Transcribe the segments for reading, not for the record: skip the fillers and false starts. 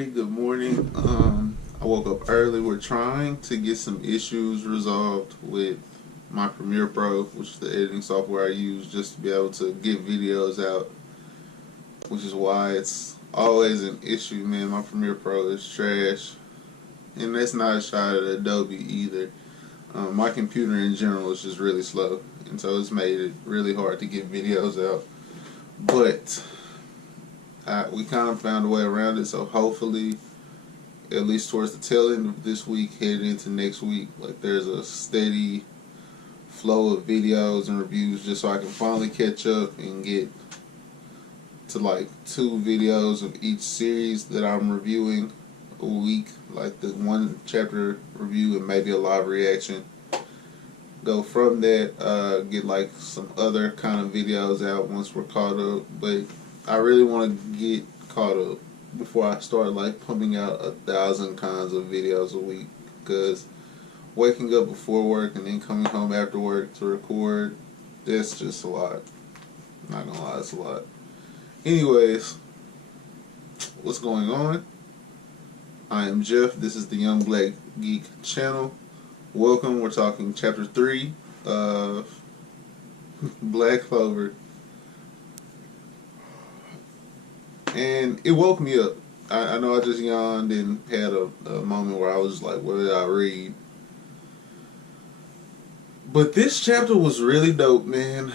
everybody, good morning. I woke up early. We're trying to get some issues resolved with my Premiere Pro, which is the editing software I use just to be able to get videos out, which is why it's always an issue, man. My Premiere Pro is trash, and that's not a shot at Adobe either. My computer in general is just really slow, and so it's made it really hard to get videos out. But we kind of found a way around it, so hopefully, at least towards the tail end of this week, heading into next week, like there's a steady flow of videos and reviews, just so I can finally catch up and get to like 2 videos of each series that I'm reviewing a week, like the 1 chapter review and maybe a live reaction. Go from that, get like some other kind of videos out once we're caught up, but I really want to get caught up before I start like pumping out 1,000 kinds of videos a week, because waking up before work and then coming home after work to record, that's just a lot. I'm not gonna lie, it's a lot. Anyways, what's going on? I am Jeff. This is the Young Black Geek channel. Welcome. We're talking chapter 3 of Black Clover. And it woke me up. I know I just yawned and had a moment where I was like, what did I read? But this chapter was really dope, man.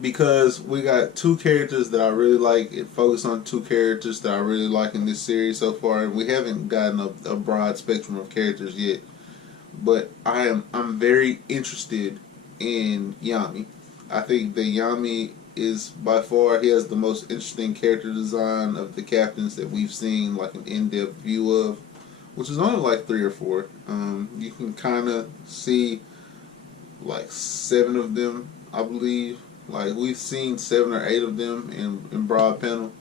Because we got 2 characters that I really like. It focused on 2 characters that I really like in this series so far. And we haven't gotten a broad spectrum of characters yet. But I'm very interested in Yami. I think that Yami is by far, he has the most interesting character design of the captains that we've seen like an in-depth view of, which is only like 3 or 4. You can kind of see like 7 of them, I believe. Like we've seen 7 or 8 of them in broad panel,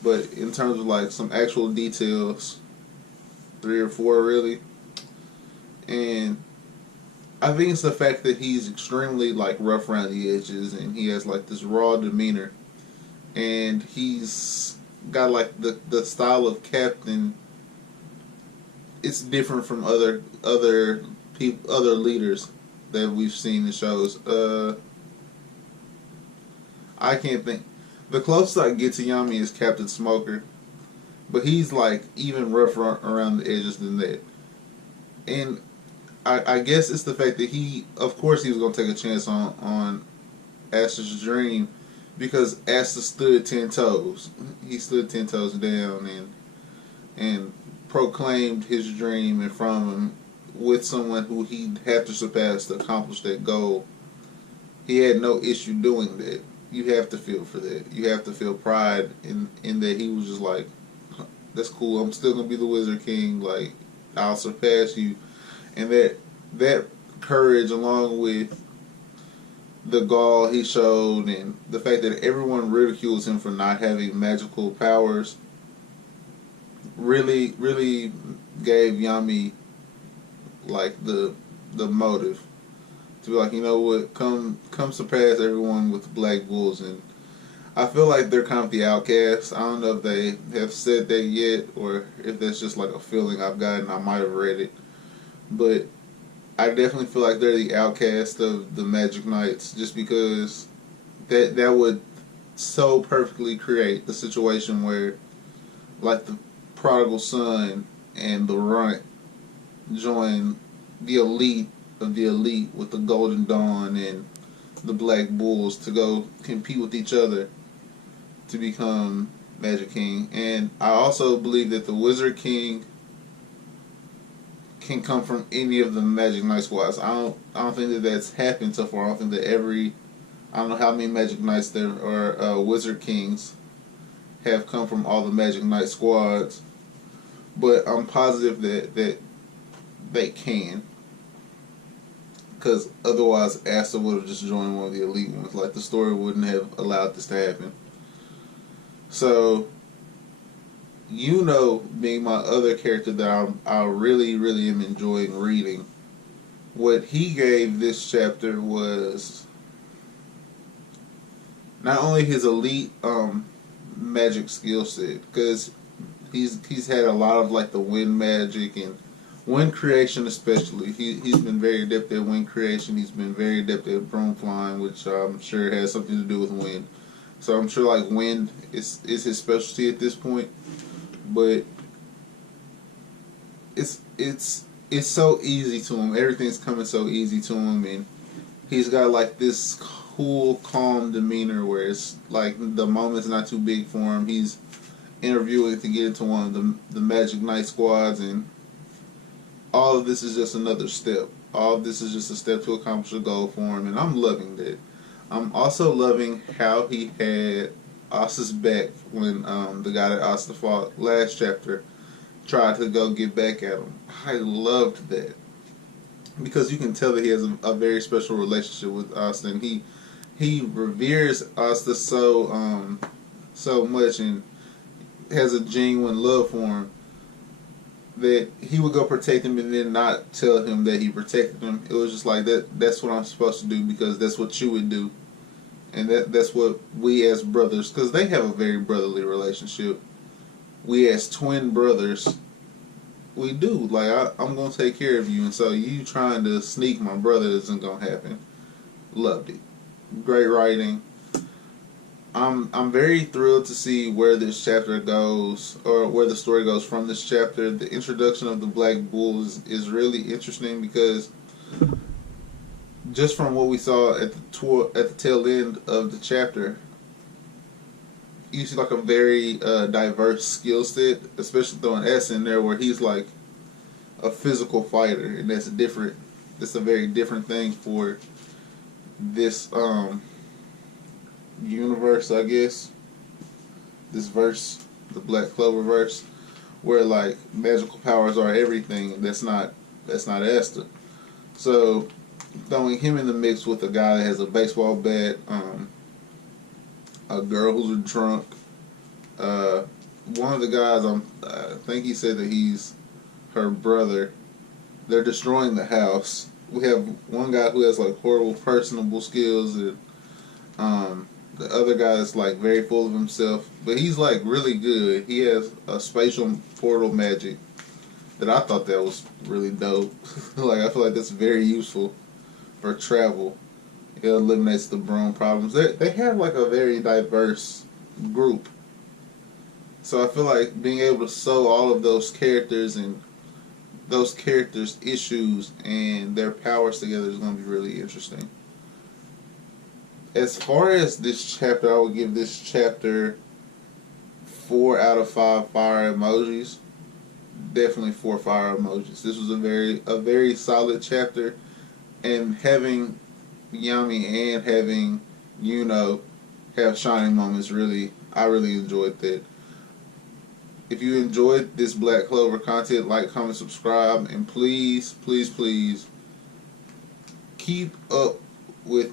but in terms of like some actual details, 3 or 4 really. And I think it's the fact that he's extremely like rough around the edges, and he has like this raw demeanor, and he's got like the style of captain. It's different from other leaders that we've seen in shows. I can't think. The closest I get to Yami is Captain Smoker, but he's like even rougher around the edges than that. And I guess it's the fact that of course he was going to take a chance on Asta's dream, because Asta stood 10 toes. He stood 10 toes down and proclaimed his dream in front of him with someone who he'd have to surpass to accomplish that goal. He had no issue doing that. You have to feel for that. You have to feel pride in that he was just like, that's cool, I'm still going to be the Wizard King, like, I'll surpass you. And that courage, along with the gall he showed and the fact that everyone ridicules him for not having magical powers, really, really gave Yami like the motive to be like, you know what, come surpass everyone with the Black Bulls. And I feel like they're kind of the outcasts. I don't know if they have said that yet, or if that's just like a feeling I've gotten. I might have read it. But I definitely feel like they're the outcast of the Magic Knights, just because that would so perfectly create the situation where like the prodigal son and the runt join the elite of the elite with the Golden Dawn and the Black Bulls to go compete with each other to become Magic King. And I also believe that the Wizard King can come from any of the Magic Knight squads. I don't think that that's happened so far. I don't think that I don't know how many Magic Knights there are, Wizard Kings have come from all the Magic Knight squads, but I'm positive that they can, because otherwise Asta would have just joined one of the elite ones. Like, the story wouldn't have allowed this to happen. So, you know, being my other character that I really, really am enjoying reading, what he gave this chapter was not only his elite magic skill set, because He's had a lot of like the wind magic and wind creation especially. He's been very adept at wind creation. He's been very adept at broom flying, which I'm sure has something to do with wind. So I'm sure like wind is his specialty at this point. But it's so easy to him. Everything's coming so easy to him, and he's got like this cool, calm demeanor where it's like the moment's not too big for him. He's interviewing to get into one of the Magic Knight squads, and all of this is just another step. All of this is just a step to accomplish a goal for him, and I'm loving that. I'm also loving how he had Asta's back when the guy that Asta fought last chapter tried to go get back at him. I loved that because you can tell that he has a very special relationship with Asta, and he reveres Asta so much and has a genuine love for him that he would go protect him and then not tell him that he protected him. It was just like that's what I'm supposed to do because that's what you would do, and that's what we as brothers, because they have a very brotherly relationship. We as twin brothers, we do. Like I'm gonna take care of you, and so you trying to sneak my brother isn't gonna happen. Loved it. Great writing. I'm very thrilled to see where this chapter goes, or where the story goes from this chapter. The introduction of the Black Bull is really interesting because just from what we saw at the tail end of the chapter, you see like a very diverse skill set, especially throwing S in there where he's like a physical fighter, and that's different. That's a very different thing for this universe, I guess. This verse, the Black Clover verse, where like magical powers are everything, and that's not Asta. So throwing him in the mix with a guy that has a baseball bat, a girl who's a drunk, one of the guys, I think he said that he's her brother. They're destroying the house. We have one guy who has like horrible personable skills, and the other guy is like very full of himself, but he's like really good. He has a spatial portal magic that I thought that was really dope. Like I feel like that's very useful for travel. It eliminates the broom problems. They have like a very diverse group, so I feel like being able to sew all of those characters and those characters' issues and their powers together is going to be really interesting. As far as this chapter, I would give this chapter 4 out of 5 fire emojis. Definitely 4 fire emojis. This was a very solid chapter, and having Yami and having Yuno have shining moments, I really enjoyed that. If you enjoyed this Black Clover content, like, comment, subscribe, and please, please, please keep up with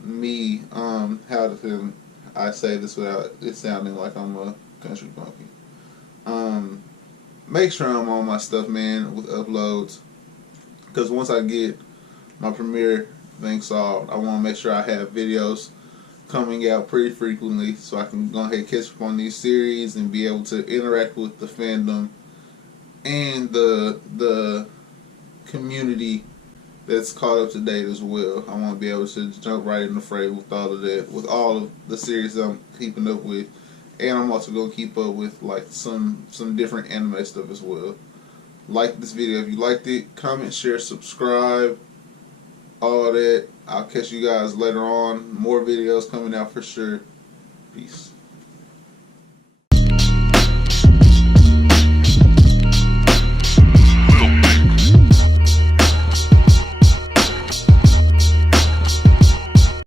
me. How can I say this without it sounding like I'm a country bumpkin? Make sure I'm on my stuff, man, with uploads, because once I get my Premiere thing solved, I want to make sure I have videos coming out pretty frequently so I can go ahead and catch up on these series and be able to interact with the fandom and the community that's caught up to date as well. I want to be able to jump right in the fray with all of that, with all of the series that I'm keeping up with, and I'm also going to keep up with like some different anime stuff as well. Like this video if you liked it, comment, share, subscribe, all that. I'll catch you guys later on. More videos coming out for sure. Peace.